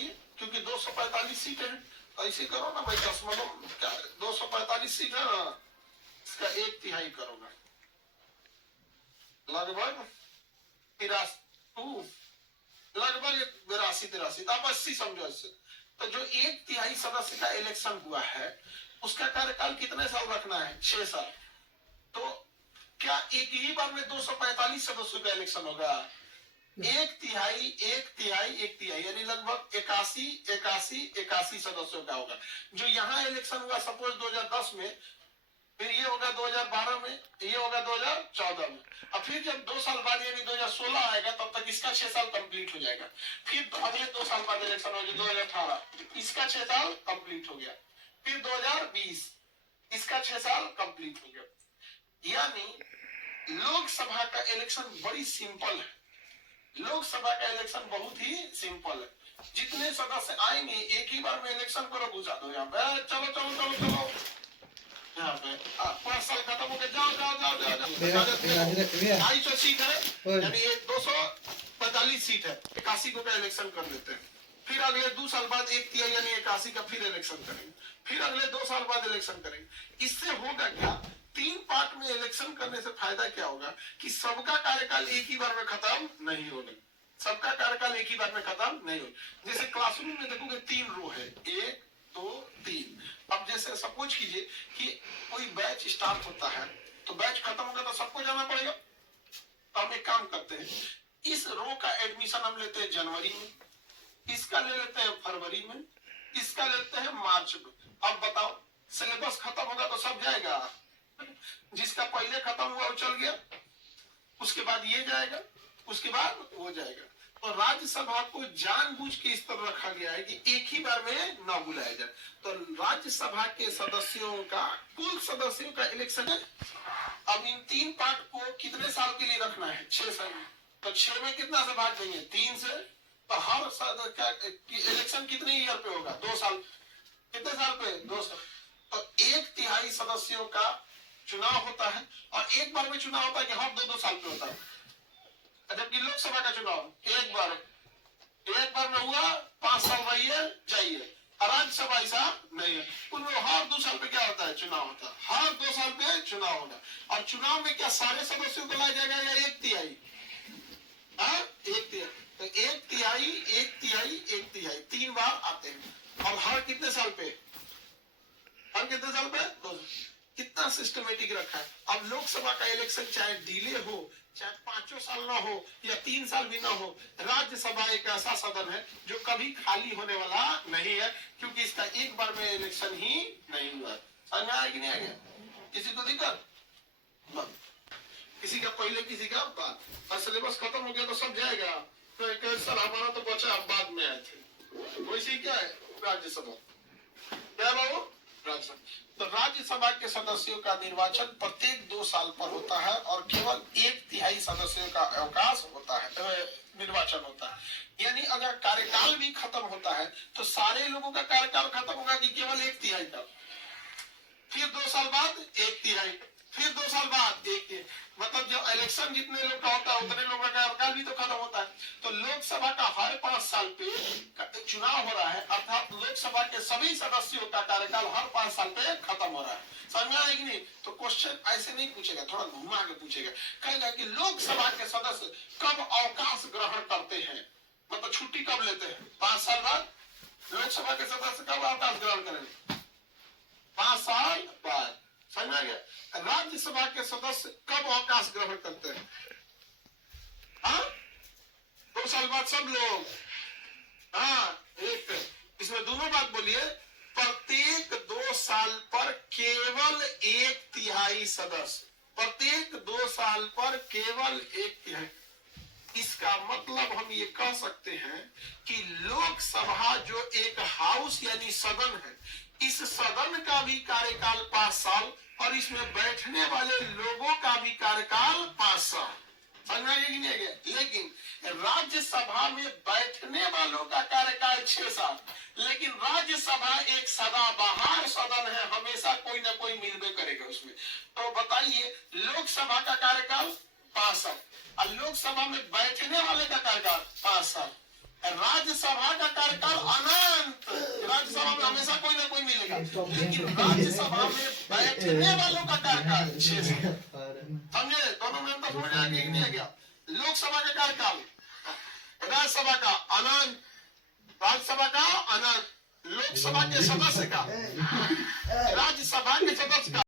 दिए, क्योंकि 245 सीट है। ऐसे करो ना भाई, दशमलव क्या 245 सीट है ना, इसका 1/3 करोगे, लगभग 82 आप 80 समझो इससे। तो जो 1/3 सदस्य का इलेक्शन हुआ है उसका कार्यकाल कितने साल रखना है? 6 साल। तो क्या एक ही बार में 245 सदस्यों का इलेक्शन होगा? 1/3 यानी लगभग 81 सदस्यों का होगा। जो यहाँ इलेक्शन हुआ सपोज 2010 में, फिर ये होगा 2012 में, ये होगा 2014 में, और फिर जब 2 साल बाद यानी 2016 आएगा तब तक इसका 6 साल कंप्लीट हो जाएगा। फिर अगले 2 साल बाद इलेक्शन होगा 2018, इसका 6 साल कंप्लीट हो गया। फिर 2020 इसका 6 साल कंप्लीट हो गया। यानी लोकसभा का इलेक्शन बड़ी सिंपल है। लोकसभा का इलेक्शन बहुत ही सिंपल है। जितने सदस्य आएंगे एक ही बार में इलेक्शन करो, घुसा दो यहाँ पे, चलो चलो चलो चलो यहाँ पे 5 साल खत्म हो गए, जाओ जाओ जाओ जाओ 250 सीट है, यानी 245 सीट है, 81 को का इलेक्शन कर देते हैं। फिर अगले 2 साल बाद 1/3 यानी 81 का फिर इलेक्शन करेंगे, फिर अगले 2 साल बाद इलेक्शन करेंगे। इससे होगा क्या? 3 पार्ट में इलेक्शन करने से फायदा क्या होगा कि सबका कार्यकाल एक ही बार में खत्म नहीं होगा, सबका कार्यकाल एक ही बार में खत्म नहीं होगा। जैसे क्लासरूम में देखोगे 3 रो है, 1 2 3। अब जैसे सपोज कीजिए कि कोई बैच स्टार्ट होता है तो बैच खत्म होगा तो सबको जाना पड़ेगा। तो हम एक काम करते हैं, इस रो का एडमिशन हम लेते हैं जनवरी में, इसका ले लेते हैं फरवरी में, इसका लेते हैं मार्च में। अब बताओ सिलेबस खत्म होगा तो सब जाएगा? जिसका पहले खत्म हुआ वो चल गया, उसके बाद ये जाएगा, उसके बाद वो जाएगा। तो राज्यसभा को जानबूझ के इस तरह रखा गया है कि एक ही बार में न बुलाया जाए। तो राज्यसभा के सदस्यों का कुल सदस्यों का इलेक्शन है। अब इन 3 पार्ट को कितने साल के लिए रखना है? 6 साल। तो 6 में कितना से भाग देंगे? 3 से। तो हर इलेक्शन कितने ईयर पे होगा? 2 साल। कितने साल पे? 2 साल। तो 1/3 सदस्यों का चुनाव होता है, और एक बार में चुनाव होता है कि हर 2-2 साल पे होता है। जबकि लोकसभा का चुनाव एक बार में हुआ, 5 साल रहिए जाइए। राज्यसभा ऐसा नहीं है, उनमें हर 2 साल पे क्या होता है? चुनाव होता है। हर 2 साल पे चुनाव होगा। और चुनाव में क्या सारे सदस्यों को लाया जाएगा या 1/3? 1/3। तो 1/3 3 बार आते हैं। और हर कितने साल पे? हर कितने साल पे? 2 साल। कितना सिस्टमेटिक रखा है। अब लोकसभा का इलेक्शन चाहे डिले हो, चाहे 5 साल ना हो या 3 साल भी ना हो, राज्यसभा एक ऐसा सदन है जो कभी खाली होने वाला नहीं है, क्योंकि इसका एक बार में इलेक्शन ही नहीं हुआ। समझ में आया कि नहीं आ गया? किसी को दिक्कत? किसी का पहले किसी का बाद, और सिलेबस खत्म हो गया तो सब जाएगा। तो एक सर हमारा तो बचा, अब बाद में आए थे। वैसे क्या है राज्यसभा? क्या बाबू? तो राज्यसभा के सदस्यों का निर्वाचन प्रत्येक 2 साल पर होता है, और केवल 1/3 सदस्यों का अवकाश होता है, निर्वाचन होता है। यानी अगर कार्यकाल भी खत्म होता है तो सारे लोगों का कार्यकाल खत्म होगा कि केवल 1/3 का? फिर 2 साल बाद 1/3, फिर 2 साल बाद 1/3। मतलब जो इलेक्शन जितने लोग का होता है उतने लोगों का कार्यकाल भी तो खत्म होता है। तो लोकसभा का हर 5 साल पे चुनाव हो रहा है, अर्थात लोकसभा के सभी सदस्यों का कार्यकाल हर 5 साल पे खत्म हो रहा है। समझ में आया कि नहीं? तो क्वेश्चन ऐसे नहीं पूछेगा, थोड़ा घुमा के पूछेगा। कहेगा कि लोकसभा के सदस्य कब अवकाश ग्रहण करते हैं, मतलब छुट्टी कब लेते हैं? 5 साल बाद। लोकसभा के सदस्य कब अवकाश ग्रहण करेंगे? 5 साल बाद। समझ आ गया? राज्यसभा के सदस्य कब अवकाश ग्रहण करते हैं? 2 साल बाद सब लोग। एक इसमें दोनों बात बोलिए। प्रत्येक 2 साल पर केवल 1/3 सदस्य, प्रत्येक 2 साल पर केवल 1/3। इसका मतलब हम ये कह सकते हैं कि लोकसभा जो एक हाउस यानी सदन है, इस सदन का भी कार्यकाल 5 साल, और इसमें बैठने वाले लोगों का भी कार्यकाल 5 साल। समझ नहीं गया? लेकिन राज्यसभा में बैठने वालों का कार्यकाल 6 साल, लेकिन राज्यसभा एक सदाबहार सदन है, हमेशा कोई ना कोई मिलबे करेगा उसमें। तो बताइए लोकसभा का कार्यकाल 5 साल, और लोकसभा में बैठने वाले का कार्यकाल 5 साल। राज्यसभा का कार्यकाल हमेशा कोई ना कोई मिलेगा, लेकिन राज्यसभा में बैठने वालों का कार्यकाल 6 साल। समझे? दोनों में अंतर समझ आ गया कि नहीं आ गया? लोकसभा का कार्यकाल, राज्यसभा का अनंत, राज्यसभा का अनंत, लोकसभा के सदस्य का, राज्यसभा के सदस्य का